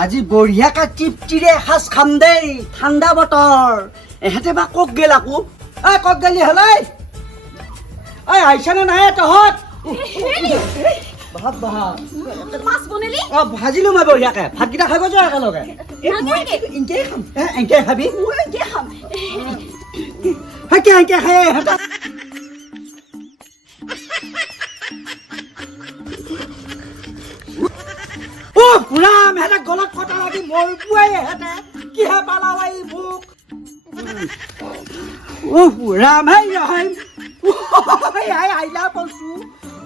আজি বঢ়িয়াকে টিপটিৰে এসাঁজ খাম দেই, ঠাণ্ডা বতৰ। এহেঁতে বা কক গেল আকৌ? কক গেলি হলে আহিছানে নাই তহঁত? মাছ বনালি? ভাজিলো মই বঢ়িয়াকে, ভাতকেইটা খাই গৈছো একেলগে। এনেকেই খাম, এনেকেই খাবি? মই এনেকে খাম। এনেকে খাই এহেঁতে পুৰাম এহেঁতে গলত কটা লাগি মৰবুৱাই এহেঁতে কিহে পালাৱাই মোক। পুৰাম নহয় আহিলা কৈছো।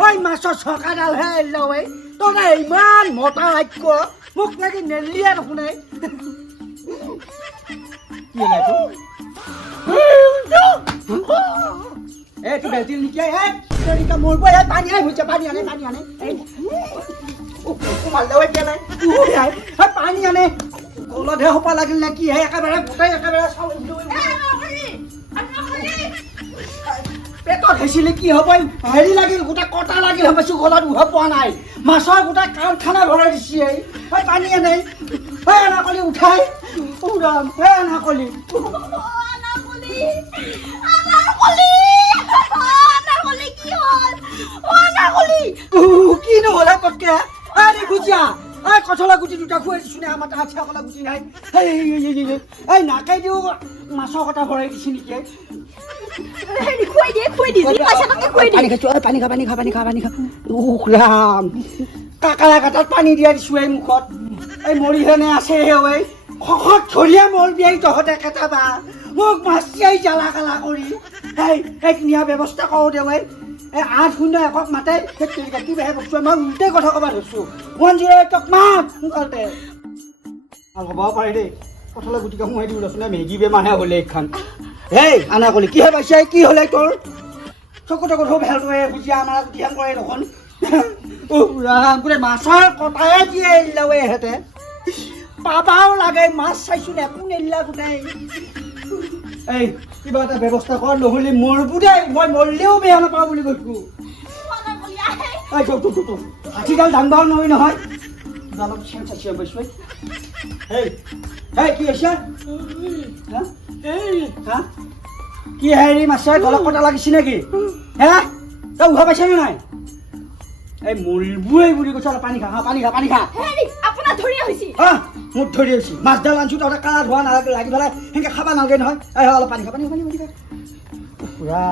ঐ মাছৰ চকাডালহে আহিলা ঐ, তই ইমান মতা ৰাক্য মোক লাগি নেলিয়ে দেখোনে। কি লাগে তোৰ বেলটি নিকিয়াই মৰবুৱাই পানী আনি হৈছে, পানী আনে পানী আনে পানী আনে গলতহে সোপা লাগিল নে কি? একেবাৰে গোটেই একেবাৰে পেটত হৈছিলে কি হ'ব? হেৰি লাগিল, গোটেই কটা লাগিল ভাবিছো, গলত উহ পোৱা নাই। মাছৰ গোটেই কাৰখানা ভৰাই দিছে। পানী আনে আনাকলি উঠাই উৰাম আনাকলি কি নহ'লে পটকে গুচিয়া কঠলা গুটি দুটা খুৱাই দিছো নে? আমাৰ তাত কলা গুটি নাই। নাকে দিও মাছৰ কটা ভৰাই দিছে নেকি? পানী খা পানী খা পানী খা পানী খা। ৰাম কাকাৰা কাটাত পানী দিয়া দিছো এই মুখত। এই মৰিহেনে আছে ঐ শকত ধৰিয়া মল দিয়াই তহঁতে কেটাবা মোক মাছিয়াই জ্বালা কালা কৰি নিয়া ব্যৱস্থা কৰো দে। 801 মাতে কিবাহে বস্তু মই উল্টাই কথা ক'বা ধৰিছো। 108 মাত সোনকালতে হ'ব পাৰে দেই। কঠলা গুটিকা সোমাই দিওঁ ৰচোন, মেগী বেমাৰহে হ'লে এইখন। আনা কলি কিহে পাইছে? কি হ'লে তোৰ? চকু তকু খুব ভাল কৰে বুজিয়া আমাৰ গুটিখান কৰে দেখোন। ৰাম গোটেই মাছৰ কটাই দিয়ে এৰিলা এহেঁতে। পাবাও লাগে মাছ চাইছো নে একো নেৰিলা গোটেই। কিবা এটা ব্যৱস্থা কৰ, নহ'লে মৰবো দেই। মই মৰিলেও বেয়া নাপাওঁ বুলি কৈছো। হাতীডাল দাংবাও নহয় নহয় অলপ চেন চাইছে অৱশ্যে। কি হৈছে? কি হেৰি মাছৰ গলত কটা লাগিছে নেকি? তই উহা পাইছ নে নাই? মৰিবই বুলি কৈছ। পানী খা পানী খা পানী খা। মোক ধৰি আহিছে মাছডাল আনছো, তহঁতে কালা ধোৱা নালাগে লাগি পেলাই সেনেকে খাবা নালাগে নহয়। অলপ পানী খা পানী পানী পানী পুৰা